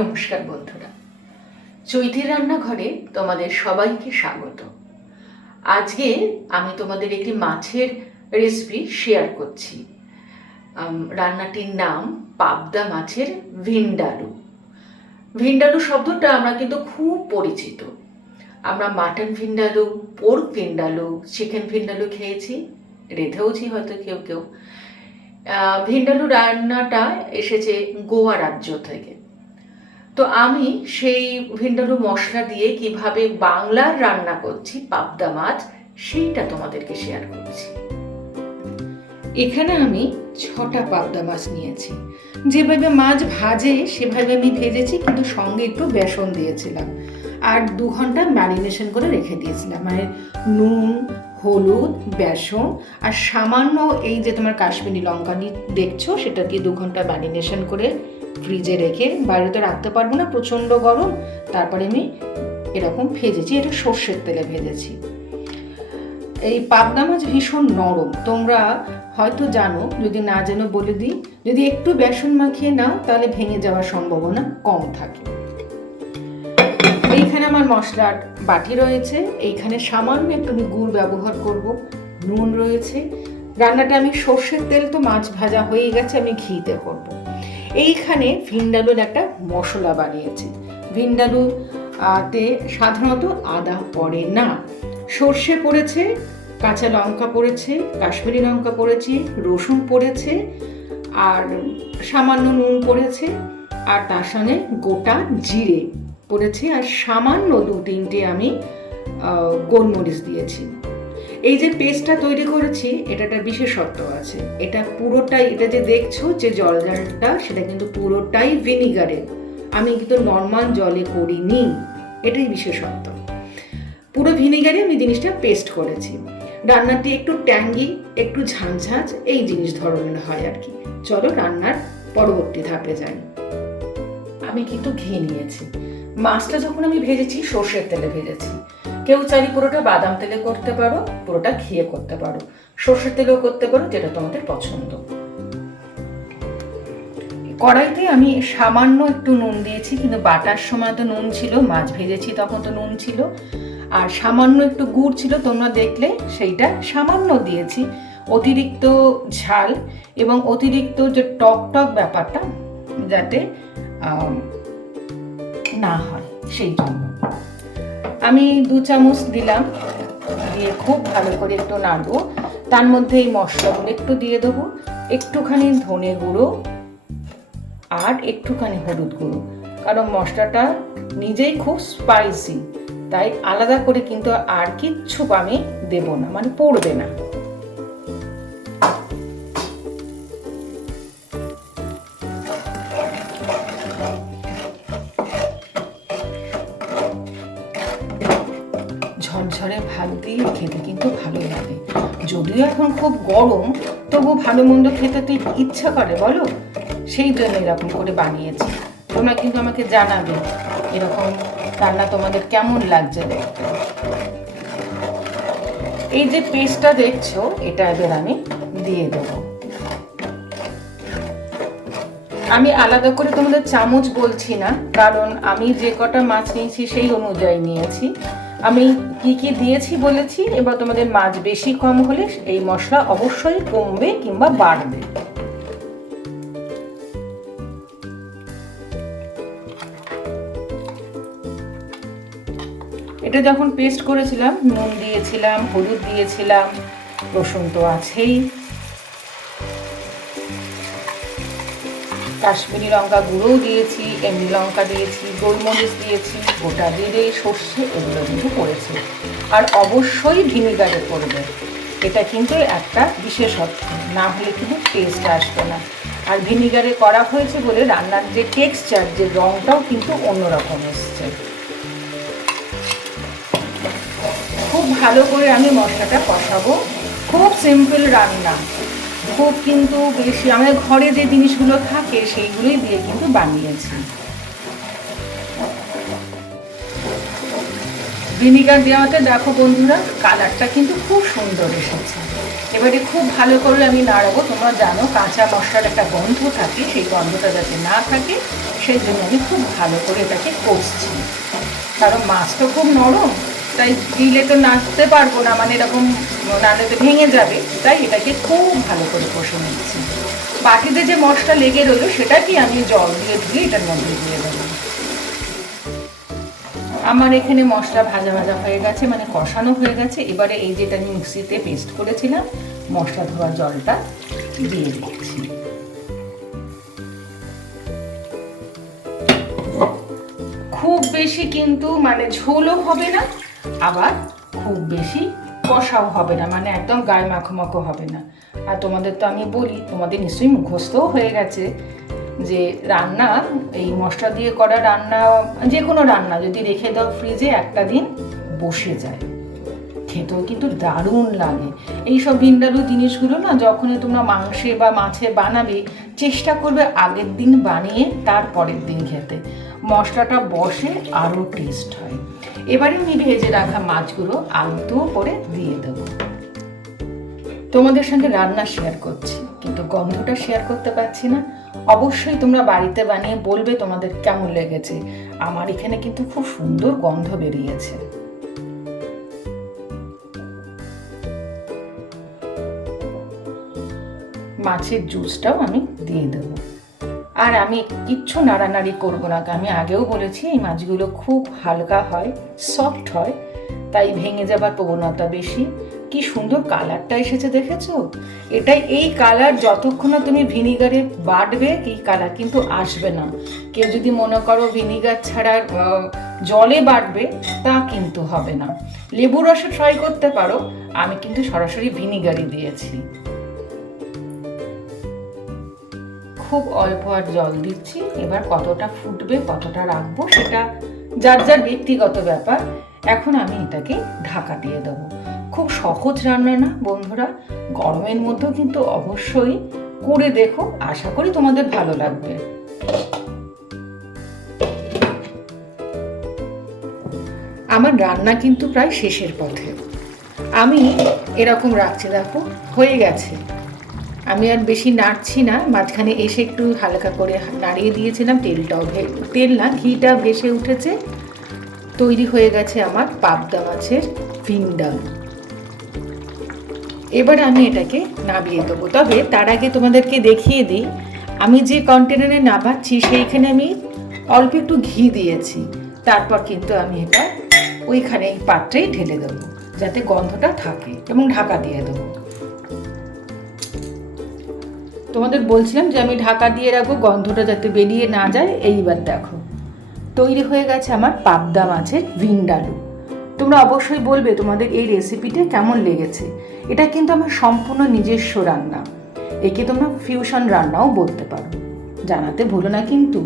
নমস্কার বন্ধুরা, চৈতির রান্নাঘরে তোমাদের সবাইকে স্বাগত। আজকে আমি তোমাদের একটি মাছের রেসিপি শেয়ার করছি। রান্নাটির নাম পাবদা মাছের ভিন্ডালু। ভিন্ডালু শব্দটা আমরা কিন্তু খুব পরিচিত। আমরা mutton vindaloo, pork vindaloo, chicken vindaloo খেয়েছি, রেঁধেওছি হয়তো কেউ কেউ। ভিন্ডালু রান্নাটা এসেছে গোয়া রাজ্য থেকে। তো আমি সেই ভিন্ডালু মশলা দিয়ে কিভাবে বাংলার রান্না করছি পাবদা মাছ, সেইটা তোমাদেরকে শেয়ার করছি। এখানে আমি 6টা পাবদা মাছ নিয়েছি। যেভাবে মাছ ভাজে সেভাবে আমি ভেজেছি, কিন্তু সঙ্গে একটু বেসন দিয়েছিলাম আর 2 ঘন্টা ম্যারিনেশন করে রেখে দিয়েছিলাম। মানে নুন, হলুদ, বেসন আর সামান্য এই যে তোমার কাশ্মীরি লঙ্কা দেখছো, সেটা দিয়ে 2 ঘন্টা ম্যারিনেশন করে ফ্রিজে রেখে, বাইরে তো রাখতে পারবো না, প্রচণ্ড গরম। তারপরে আমি এরকম ভেজেছি, এটা সর্ষের তেলে ভেজেছি। এই পাবদা মাছ ভীষণ নরম, তোমরা হয়তো জানো, যদি না জানো বলে দিই। যদি একটু বেসন মাখিয়ে নাও তাহলে ভেঙে যাওয়ার সম্ভাবনা কম থাকে। এইখানে আমার মশলার বাটি রয়েছে, এইখানে সামান্য একটু গুড় ব্যবহার করব, নুন রয়েছে। রান্নাটা আমি সর্ষের তেল, তো মাছ ভাজা হয়ে গেছে, আমি ঘিতে করব। এইখানে ভিন্ডালুর একটা মশলা বানিয়েছি। ভিন্ডালুতে সাধারণত আদা পড়ে না, সর্ষে পড়েছে, কাঁচা লঙ্কা পড়েছে, কাশ্মীরি লঙ্কা পড়েছে, রসুন পড়েছে, আর সামান্য নুন পড়েছে, আর তার সঙ্গে গোটা জিরে পড়েছে, আর সামান্য 2-3টে আমি গোলমরিচ দিয়েছি। এই যে পেস্টটা তৈরি করেছি, এটা একটা বিশেষত্ব আছে। এটা পুরোটাই, এটা যে দেখছো যে জলটা, সেটা কিন্তু পুরোটাই ভিনিগারে। আমি কিন্তু নর্মাল জলে করিনি, এটাই বিশেষত্ব। পুরো ভিনিগারে আমি জিনিসটা পেস্ট করেছি। রান্নাটি একটু ট্যাঙ্গি, একটু ঝাঁঝ এই জিনিস ধরনের হয় আর কি। চলো রান্নার পরবর্তী ধাপে যাই। আমি কিন্তু ঘি নিয়েছি। মাছটা যখন আমি ভেজেছি সর্ষের তেলে ভেজেছি। কেউ চাইলে পুরোটা বাদাম তেলে করতে পারো, পুরোটা ঘিয়ে করতে পারো, সর্ষের তেলেও করতে পারো, যেটা তোমাদের পছন্দ। কড়াইতে আমি সামান্য একটু নুন দিয়েছি, কিন্তু বাটার সময় তো নুন ছিল, মাছ ভেজেছি তখন তো নুন ছিল। আর সামান্য একটু গুড় ছিল, তোমরা দেখলে সেইটা সামান্য দিয়েছি। অতিরিক্ত ঝাল এবং অতিরিক্ত যে টক টক ব্যাপারটা যাতে না হয়, সেই জন্য আমি 2 চামচ দিলাম। দিয়ে খুব ভালো করে একটু নাড়বো। তার মধ্যে এই মশলাগুলো একটু দিয়ে দেবো, একটুখানি ধনে গুঁড়ো আর একটুখানি হলুদ গুঁড়ো, কারণ মশলাটা নিজেই খুব স্পাইসি, তাই আলাদা করে কিন্তু আর কিচ্ছু আমি দেব না, মানে পড়বে না। ঝরঝরে ভাত দিয়ে খেতে কিন্তু ভালো লাগে। যদিও এখন খুব গরম, তবু ভালো মন্দ খেতে তো ইচ্ছা করে, বলো? সেই জন্য এরকম করে বানিয়েছি। তোমরা কিন্তু আমাকে জানাবে এরকম রান্না তোমাদের কেমন লাগছে। এই যে পেস্টটা দেখছো, এটা এবার আমি দিয়ে দেবো। আমি আলাদা করে তোমাদের চামচ বলছি না, কারণ আমি যে কটা মাছ নিয়েছি সেই অনুযায়ী নিয়েছি। আমি কি কি দিয়েছি বলেছি, এবার তোমাদের মাছ বেশি কম হলে এই মশলা অবশ্যই কমবে কিংবা বাড়বে। এটা যখন পেস্ট করেছিলাম, নুন দিয়েছিলাম, হলুদ দিয়েছিলাম, রসুন তো আছেই, কাশ্মীরি লঙ্কা গুঁড়োও দিয়েছি, এমনি লঙ্কা দিয়েছি, গোলমরিচ দিয়েছি, গোটা জিরে, সর্ষে, এগুলো কিন্তু পড়েছে। আর অবশ্যই ভিনিগারে করবে, এটা কিন্তু একটা বিশেষত্ব, না হলে কিন্তু টেস্ট আসবে না। আর ভিনিগারে করা হয়েছে বলে রান্নার যে টেক্সচার, যে রঙটাও কিন্তু অন্যরকম এসছে। খুব ভালো করে আমি মশলাটা কষাবো। খুব সিম্পল রান্না, খুব কিন্তু বেশি, আমাদের ঘরে যে জিনিসগুলো থাকে সেইগুলোই দিয়ে কিন্তু বানিয়েছি। ভিনিগার দেওয়াতে দেখো বন্ধুরা, কালারটা কিন্তু খুব সুন্দর এসেছে। এবারে খুব ভালো করে আমি নাড়াবো। তোমরা জানো কাঁচা মশলার একটা গন্ধ থাকে, সেই গন্ধটা যাতে না থাকে সেই জন্য আমি খুব ভালো করে এটাকে কষছি। কারণ মাছ তো খুব নরম, তাই দিলে তো নাড়তে পারবো না, মানে এরকম নাড়লে তো ভেঙে যাবে, তাই এটাকে খুব ভালো করে কষে নিচ্ছি। বাটিতে যে মশলা লেগে রইলো সেটাকে আমি জল দিয়ে ধুয়ে এটার মধ্যে দিয়ে দেবো। আমার এখানে মশলা ভাজা ভাজা হয়ে গেছে, মানে কষানো হয়ে গেছে। এবারে এই যেটা আমি মিক্সিতে পেস্ট করেছিলাম মশলা ধোয়ার জলটা দিয়ে দিচ্ছি। খুব বেশি কিন্তু মানে ঝোলও হবে না, আবার খুব বেশি কষাও হবে না, মানে একদম গায়ে মাখো মাখো হবে না। আর তোমাদের তো আমি বলি, তোমাদের নিশ্চয়ই মুখস্থও হয়ে গেছে যে রান্না, এই মশলা দিয়ে করা রান্না, যে কোনো রান্না যদি রেখে দাও ফ্রিজে একটা দিন বসে যায়, খেতেও কিন্তু দারুণ লাগে। এইসব ভিন্ডালু জিনিসগুলো না যখনই তোমরা মাংসে বা মাছে বানাবে চেষ্টা করবে আগের দিন বানিয়ে তারপরের দিন খেতে, মশলাটা বসে আরও টেস্ট হয়। এবারে আমি ভেজে রাখা মাছগুলো আলতো করে দিয়ে দেবো। তোমাদের সঙ্গে রান্না শেয়ার করছি কিন্তু গন্ধটা শেয়ার করতে পারছি না। অবশ্যই তোমরা বাড়িতে বানিয়ে বলবে তোমাদের কেমন লেগেছে। আমার এখানে কিন্তু খুব সুন্দর গন্ধ বেরিয়েছে। মাছের জুসটাও আমি দিয়ে দেবো। আর আমি কিচ্ছু নাড়ানাড়ি করবো না, আমি আগেও বলেছি এই মাছগুলো খুব হালকা হয়, সফট হয়, তাই ভেঙে যাবার প্রবণতা বেশি। কি সুন্দর কালারটা এসেছে দেখেছো? এটাই, এই কালার যতক্ষণ না তুমি ভিনিগারে বাটবে এই কালার কিন্তু আসবে না। কেউ যদি মনে করো ভিনিগার ছাড়া জলে বাটবে, তা কিন্তু হবে না। লেবু রসে ট্রাই করতে পারো, আমি কিন্তু সরাসরি ভিনিগারই দিয়েছি। খুব অল্প আর জল দিচ্ছি। এবার কতটা ফুটবে কতটা রাখবো সেটা যার যার ব্যক্তিগত ব্যাপার। এখন আমি এটাকে ঢাকা দিয়ে দেবো। খুব সহজ রান্না না বন্ধুরা, গরমের মধ্যেও কিন্তু অবশ্যই করে দেখো, আশা করি তোমাদের ভালো লাগবে। আমার রান্না কিন্তু প্রায় শেষের পথে। আমি এরকম রাখছি, দেখো হয়ে গেছে। আমি আর বেশি নাড়ছি না, মাঝখানে এসে একটু হালকা করে নাড়িয়ে দিয়েছিলাম, তেল না ঘিটা ভেসে উঠেছে। তৈরি হয়ে গেছে আমার পাবদা মাছের ভিন্ডালু। এবার আমি এটাকে নামিয়ে দেবো। তবে তার আগে তোমাদেরকে দেখিয়ে দিই, আমি যে কন্টেনারে নামাচ্ছি সেইখানে আমি অল্প একটু ঘি দিয়েছি। তারপর কিন্তু আমি এটা ওইখানে এই পাত্রেই ঢেলে দেবো যাতে গন্ধটা থাকে, এবং ঢাকা দিয়ে দেবো। তোমাদের বলছিলাম যে আমি ঢাকা দিয়ে রাখবো গন্ধটা যাতে বেরিয়ে না যায়। এইবার দেখো তৈরি হয়ে গেছে আমার পাবদা মাছের ভিন্ডালু। তোমরা অবশ্যই বলবে তোমাদের এই রেসিপিটা কেমন লেগেছে। এটা কিন্তু আমার সম্পূর্ণ নিজস্ব রান্না, একে তোমরা ফিউশন রান্নাও বলতে পারো। জানাতে ভুলো না কিন্তু।